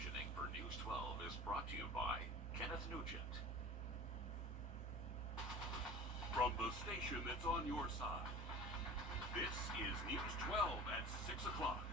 captioning for News 12 is brought to you by Kenneth Nugent. From the station that's on your side, this is News 12 at 6 o'clock.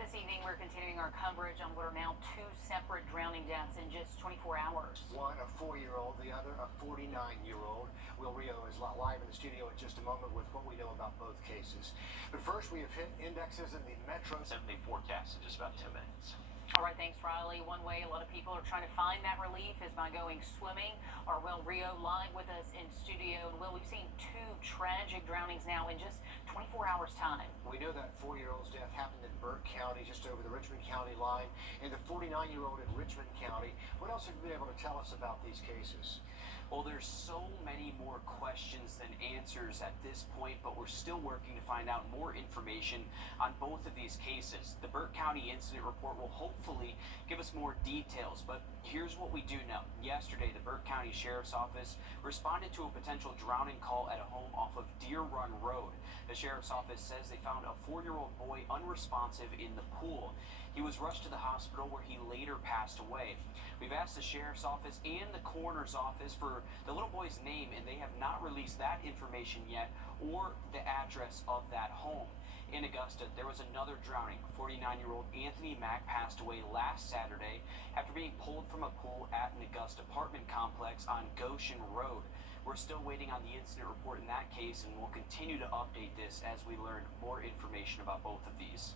This evening, we're continuing our coverage on what are now two separate drowning deaths in just 24 hours. One a 4-year-old, the other a 49-year-old. Wrdw is live in the studio in just a moment with what we know about both cases. But first, we have hit indexes in the metro. 7-day forecast in just about 10 minutes. All right, thanks, Riley. One way a lot of people are trying to find that relief is by going swimming. Our Wrdw live with us in studio. And Will, we've seen two tragic drownings now in just 24 hours' time. We know that 4-year-old's death happened in Burke County, just over the Richmond County line, and the 49-year-old in Richmond County. What else have you been able to tell us about these cases? Well, there's so many more questions than answers at this point, but we're still working to find out more information on both of these cases. The Burke County incident report will hopefully give us more details, but here's what we do know. Yesterday, the Burke County Sheriff's Office responded to a potential drowning call at a home off of Deer Run Road. The Sheriff's Office says they found a 4-year-old boy unresponsive in the pool. He was rushed to the hospital where he later passed away. We've asked the Sheriff's Office and the Coroner's Office for the little boy's name, and they have not released that information yet or the address of that home. In Augusta, there was another drowning. 49-year-old Anthony Mack passed away last Saturday after being pulled from a pool at an Augusta apartment complex on Goshen Road. We're still waiting on the incident report in that case, and we'll continue to update this as we learn more information about both of these.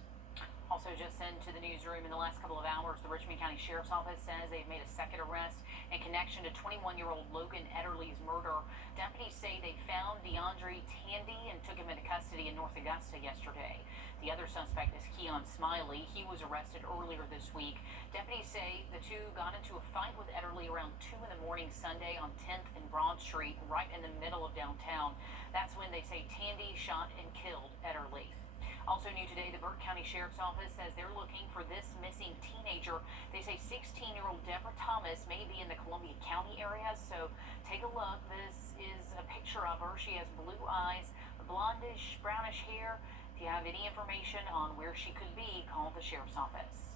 Also just sent to the newsroom in the last couple of hours, the Richmond County Sheriff's Office says they've made a second arrest in connection to 21-year-old Logan Ederle's murder. Deputies say they found DeAndre Tandy and took him into custody in North Augusta yesterday. The other suspect is Keon Smiley. He was arrested earlier this week. Deputies say the two got into a fight with Ederle around 2 in the morning Sunday on 10th and Broad Street, right in the middle of downtown. That's when they say Tandy shot and killed Ederle. Also new today, the Burke County Sheriff's Office says they're looking for this missing teenager. They say 16-year-old Deborah Thomas may be in the Columbia County area, so take a look. This is a picture of her. She has blue eyes, blondish, brownish hair. If you have any information on where she could be, call the Sheriff's Office.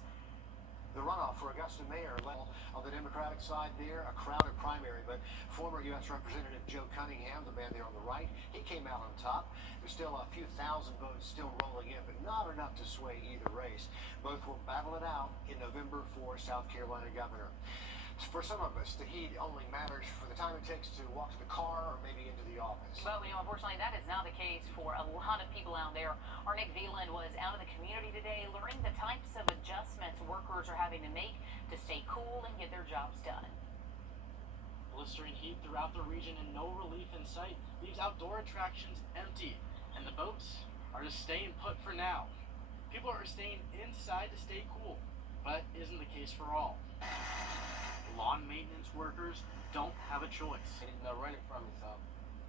The runoff for Augusta mayor level on the Democratic side there, a crowded primary, but former U.S. Representative Joe Cunningham, the man there on the right, he came out on top. There's still a few thousand votes still rolling in, but not enough to sway either race. Both will battle it out in November for South Carolina governor. For some of us, the heat only matters for the time it takes to walk to the car or maybe into the office. Well, unfortunately, that is not the case for a lot of people out there. Our Nick Veland was out in the community today learning the types of adjustments workers are having to make to stay cool and get their jobs done. Blistering heat throughout the region and no relief in sight leaves outdoor attractions empty, and the boats are just staying put for now. People are staying inside to stay cool, but isn't the case for all. Lawn maintenance workers don't have a choice. There's no running from it, so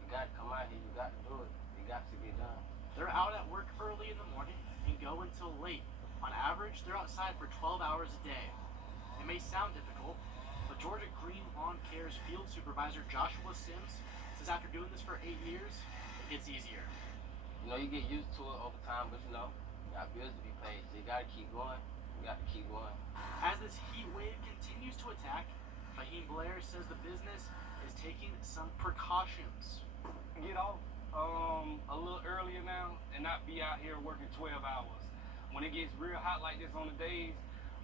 you got to come out here, you got to do it, you got to get done. They're out at work early in the morning and go until late. On average, they're outside for 12 hours a day. It may sound difficult, but Georgia Green Lawn Care's field supervisor Joshua Sims says after doing this for 8 years, it gets easier. You know, you get used to it over time, but you know, you got bills to be paid, so you got to keep going. You got to keep going. As this heat wave continues to attack, Fahim Blair says the business is taking some precautions. Get off a little earlier now and not be out here working 12 hours. When it gets real hot like this on the days,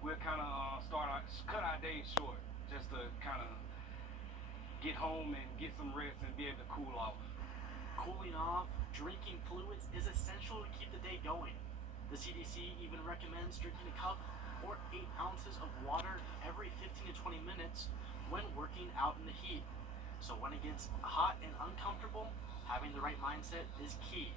we'll kind of cut our days short just to kind of get home and get some rest and be able to cool off. Cooling off, drinking fluids is essential to keep the day going. The CDC even recommends drinking a cup or 8 ounces of water every 15 to 20 minutes when working out in the heat. So when it gets hot and uncomfortable, having the right mindset is key.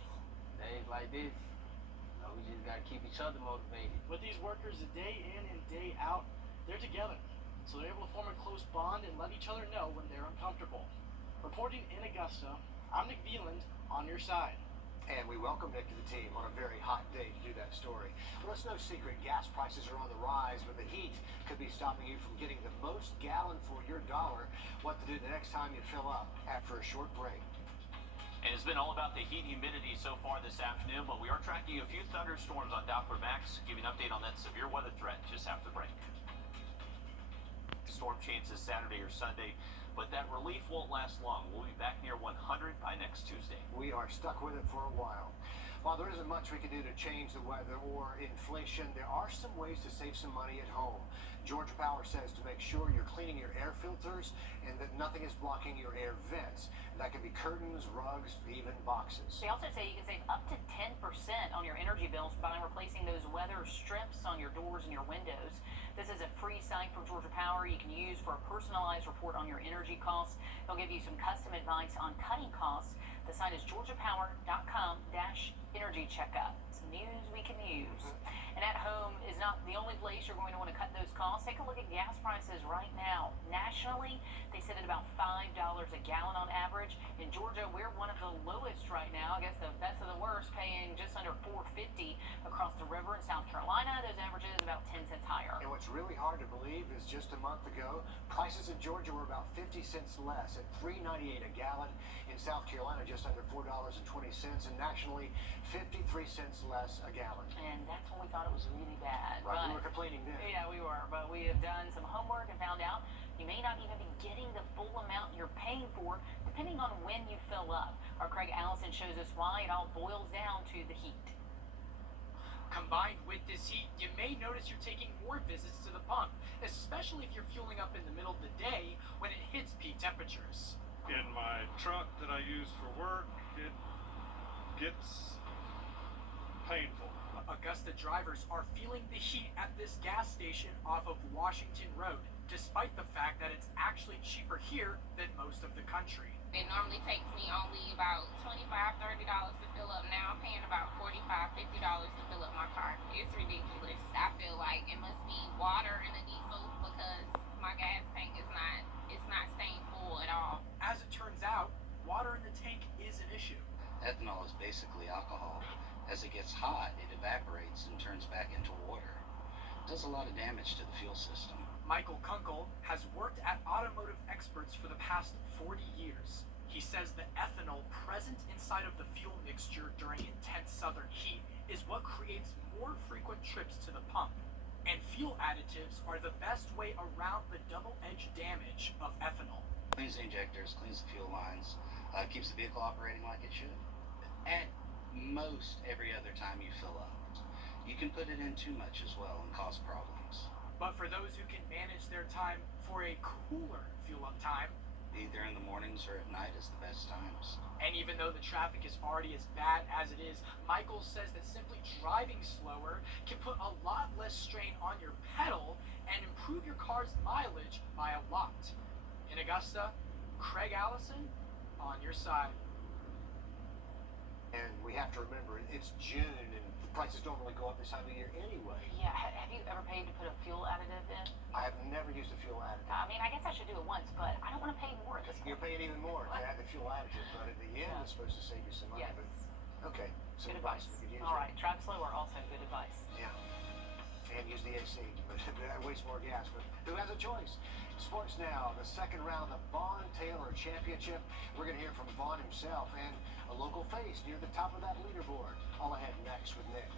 Days like this, you know, we just got to keep each other motivated. With these workers day in and day out, they're together. So they're able to form a close bond and let each other know when they're uncomfortable. Reporting in Augusta, I'm Nick Veland on your side. And we welcome Nick to the team on a very hot day to do that story. Well, it's no secret gas prices are on the rise, but the heat could be stopping you from getting the most gallon for your dollar. What to do the next time you fill up after a short break. And it's been all about the heat and humidity so far this afternoon, but we are tracking a few thunderstorms on Doppler Max. Give you an update on that severe weather threat just after the break. Storm chances Saturday or Sunday, but that relief won't last long. We'll be back near 100 by next Tuesday. We are stuck with it for a while. While there isn't much we can do to change the weather or inflation, there are some ways to save some money at home. Georgia Power says to make sure you're cleaning your air filters and that nothing is blocking your air vents. That could be curtains, rugs, even boxes. They also say you can save up to 10% on your energy bills by replacing those weather strips on your doors and your windows. This is a free site from Georgia Power you can use for a personalized report on your energy costs. They'll give you some custom advice on cutting costs. The site is georgiapower.com/energy checkup. Some news we can use. And at home is not the only place you're going to want to cut those costs. Take a look at gas prices right now. Nationally, they sit at about $5 a gallon on average. In Georgia, we're one of the lowest right now. I guess the best of the worst, paying just under $4.50 across the river. In South Carolina, those averages about 10 cents higher. And what's really hard to believe is just a month ago, prices in Georgia were about 50 cents less at $3.98 a gallon. In South Carolina, just under $4.20, and nationally, 53 cents less a gallon. And that's when we thought it was really bad. Right, but we were complaining then. Yeah, we were, but we have done some homework and found out you may not even be getting the full amount you're paying for, depending on when you fill up. Our Craig Allison shows us why it all boils down to the heat. Combined with this heat, you may notice you're taking more visits to the pump, especially if you're fueling up in the middle of the day when it hits peak temperatures. In my truck that I use for work, it gets painful. Augusta drivers are feeling the heat at this gas station off of Washington Road, despite the fact that it's actually cheaper here than most of the country. It normally takes me only about $25, $30 to fill up. Now I'm paying about $45, $50 to fill up my car. It's ridiculous. I feel like it must be water in the diesel because my gas tank is not staying full at all. As it turns out, water in the tank is an issue. Ethanol is basically alcohol. As it gets hot, it evaporates and turns back into water. It does a lot of damage to the fuel system. Michael Kunkel has worked at Automotive Experts for the past 40 years. He says the ethanol present inside of the fuel mixture during intense southern heat is what creates more frequent trips to the pump. And fuel additives are the best way around the double-edged damage of ethanol. Cleans the injectors, cleans the fuel lines, keeps the vehicle operating like it should. At most every other time you fill up. You can put it in too much as well and cause problems. But for those who can manage their time for a cooler fuel-up time, either in the mornings or at night is the best times. And even though the traffic is already as bad as it is, Michael says that simply driving slower can put a lot less strain on your pedal and improve your car's mileage by a lot. In Augusta, Craig Allison, on your side. And we have to remember, it's June, and the prices don't really go up this time of year anyway. Yeah, have you ever paid to put a fuel additive in? I have never used a fuel additive. I mean, I guess I should do it once, but I don't want to pay more at this point. You're paying even more to add the fuel additive, but in the end, Yeah. it's supposed to save you some money. Yes. But, okay, some Good advice advice. we could use. All right, drive slower, also good advice. Yeah. And use the AC, but that wastes more gas. But who has a choice? Sports now, the second round of the Vaughn Taylor Championship. We're going to hear from Vaughn himself and a local face near the top of that leaderboard. All ahead next with Nick.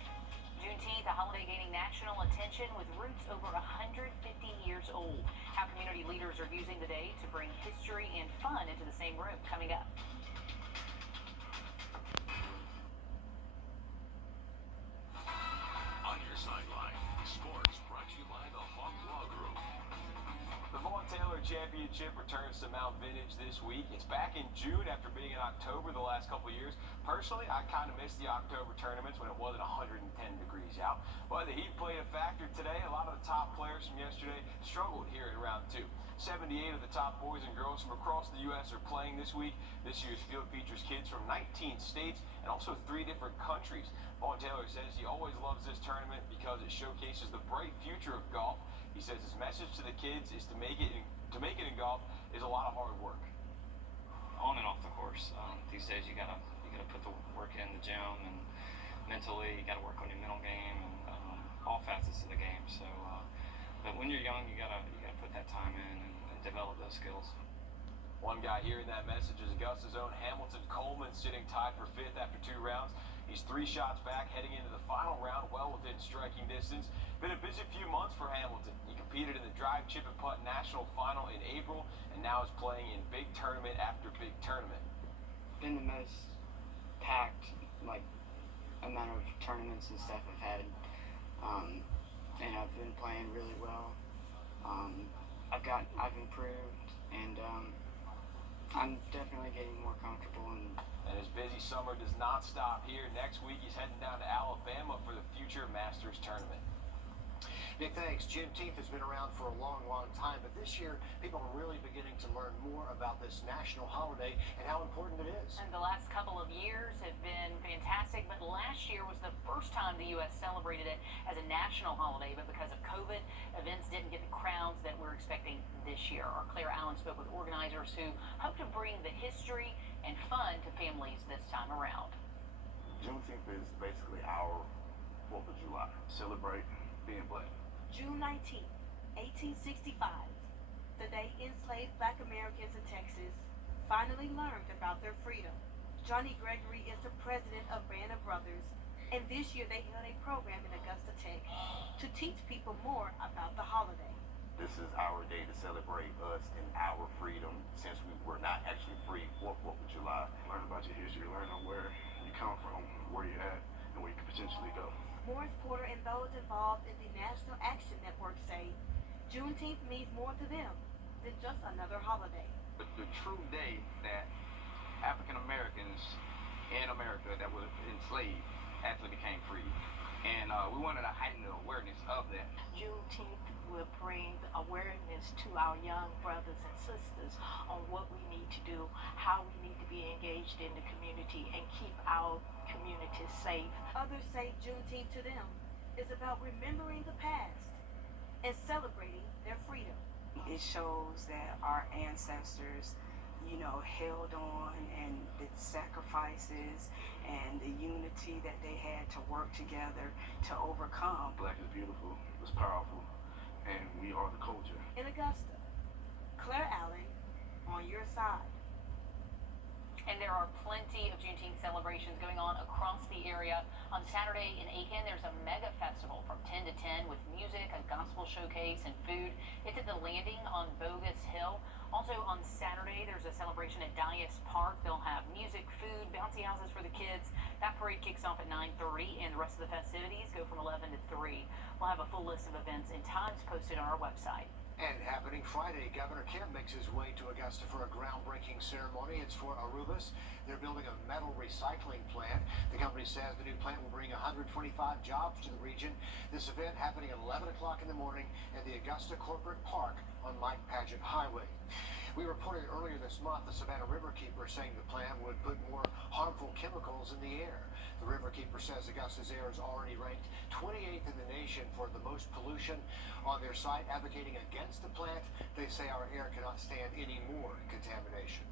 Juneteenth, a holiday gaining national attention with roots over 150 years old. How community leaders are using the day to bring history and fun into the same room. Coming up. On your sideline, sports brought to you by the Hawk Law Group. The Vaughn Taylor Championship returns to Mount Vintage this week. It's back in June after being in October the last couple of years. Personally, I kind of missed the October tournaments when it wasn't 110 degrees out. But the heat played a factor today. A lot of the top players from yesterday struggled here in round two. 78 of the top boys and girls from across the U.S. are playing this week. This year's field features kids from 19 states and also 3 different countries. Vaughn Taylor says he always loves this tournament because it showcases the bright future of golf. He says his message to the kids is to make it in golf is a lot of hard work. On and off the course. These days you gotta put the work in the gym, and mentally you gotta work on your mental game and all facets of the game. So, but when you're young, you gotta put that time in and develop those skills. One guy hearing that message is Augusta's own Hamilton Coleman, sitting tied for 5th after 2 rounds. He's 3 shots back heading into the final round, well within striking distance. Been a busy few months for Hamilton. He competed in the drive, chip, and putt national final in April, and now is playing in big tournament after big tournament. Been the most packed, amount of tournaments and stuff I've had, and I've been playing really well. I've improved, and I'm definitely getting more comfortable. And his busy summer does not stop here. Next week, he's heading down to Alabama for the Future Masters Tournament. Nick, thanks. Juneteenth has been around for a long, long time, but this year people are really beginning to learn more about this national holiday and how important it is. And the last couple of years have been fantastic, but last year was the first time the U.S. celebrated it as a national holiday, but because of COVID, events didn't get the crowds that we're expecting this year. Our Claire Allen spoke with organizers who hope to bring the history and fun to families this time around. Juneteenth is basically our 4th of July. Celebrate being black. June 19, 1865, the day enslaved black Americans in Texas finally learned about their freedom. Johnny Gregory is the president of Band of Brothers, and this year they held a program in Augusta Tech to teach people more about the holiday. This is our day to celebrate us and our freedom, since we were not actually free for 4th of July. Learn about your history, learn on where you come from, where you're at, and where you could potentially go. Morris Porter and those involved in the National Action Network say Juneteenth means more to them than just another holiday. The true day that African Americans in America that were enslaved actually became free. And we wanted to heighten the awareness of that. Juneteenth will bring awareness to our young brothers and sisters on what we need to do, how we need to be engaged in the community and keep our community safe. Others say Juneteenth to them is about remembering the past and celebrating their freedom. It shows that our ancestors, held on, and the sacrifices and the unity that they had to work together to overcome. Black is beautiful, it's powerful, and we are the culture. In Augusta, Claire Allen, on your side. And there are plenty of Juneteenth celebrations going on across the area. On Saturday in Aiken, there's a mega festival from 10 to 10 with music, a gospel showcase, and food. It's at the Landing on Bogus Hill. Also on Saturday, there's a celebration at Dias Park. They'll have music, food, bouncy houses for the kids. That parade kicks off at 9:30, and the rest of the festivities go from 11 to 3. We'll have a full list of events and times posted on our website. And happening Friday, Governor Kemp makes his way to Augusta for a groundbreaking ceremony. It's for Wrdw. They're building a metal recycling plant. The company says the new plant will bring 125 jobs to the region. This event happening at 11 o'clock in the morning at the Augusta Corporate Park on Mike Paget Highway. We reported earlier this month the Savannah Riverkeeper saying the plant would put more harmful chemicals in the air. The Riverkeeper says Augusta's air is already ranked 28th in the nation for the most pollution. On their site, advocating against the plant, they say our air cannot stand any more contamination.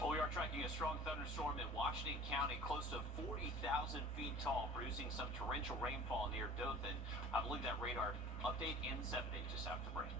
Well, we are tracking a strong thunderstorm in Washington County, close to 40,000 feet tall, producing some torrential rainfall near Dothan. I believe that radar update in 7 days just after break.